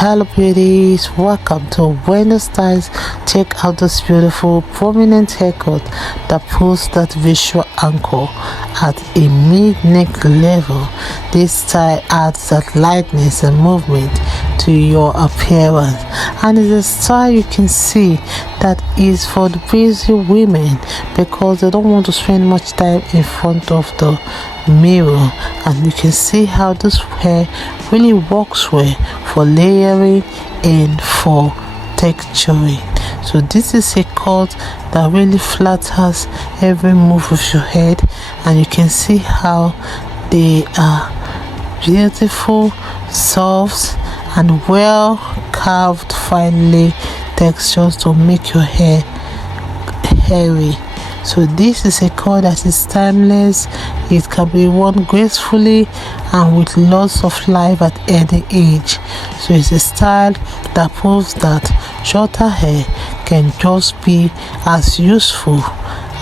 Hello beauties, welcome to Wendy Styles. Check out this beautiful prominent haircut that puts that visual anchor at a mid-neck level. This style adds that lightness and movement to your appearance, and it's a style you can see that is for the busy women because they don't want to spend much time in front of the mirror. And you can see how this hair really works well for layering and for texturing. So this is a cut that really flatters every move of your head, and you can see how they are beautiful, soft and well carved finely textures to make your hair hairy. So this is a cut that is timeless. It can be worn gracefully and with lots of life at any age. So it's a style that proves that shorter hair can just be as useful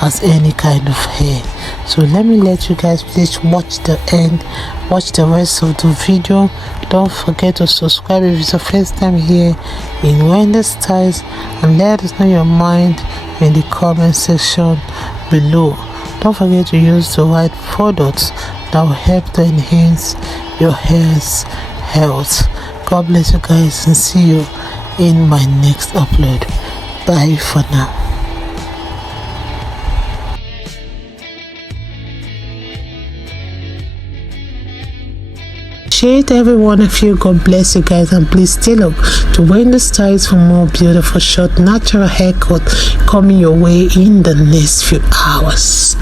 as any kind of hair. So let me let you guys please watch the end, watch the rest of the video. Don't forget to subscribe if it's your first time here in Wendy Styles, and let us know your mind in the comment section below. Don't forget to use the right products that will help to enhance your hair's health. God bless you guys and see you in my next upload. Bye for now. Appreciate every one of you. God bless you guys, and please stay up to Wendy Styles for more beautiful short natural haircut coming your way in the next few hours.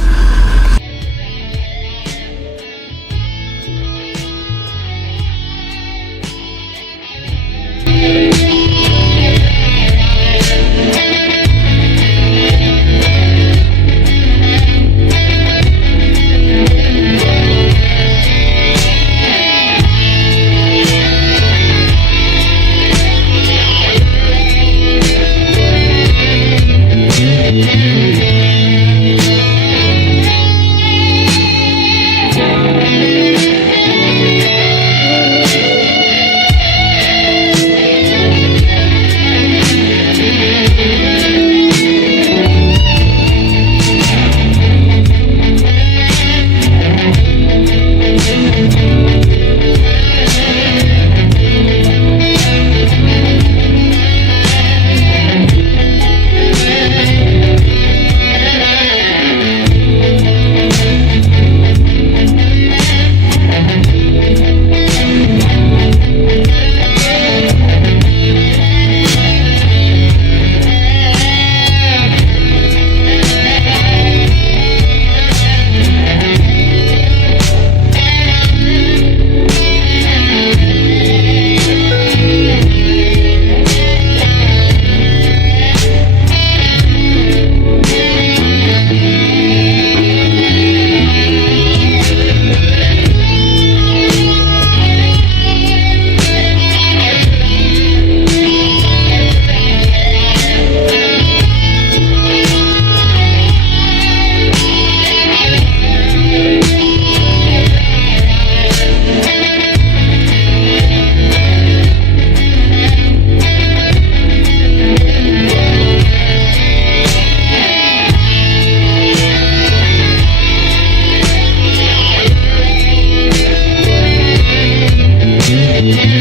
Yeah.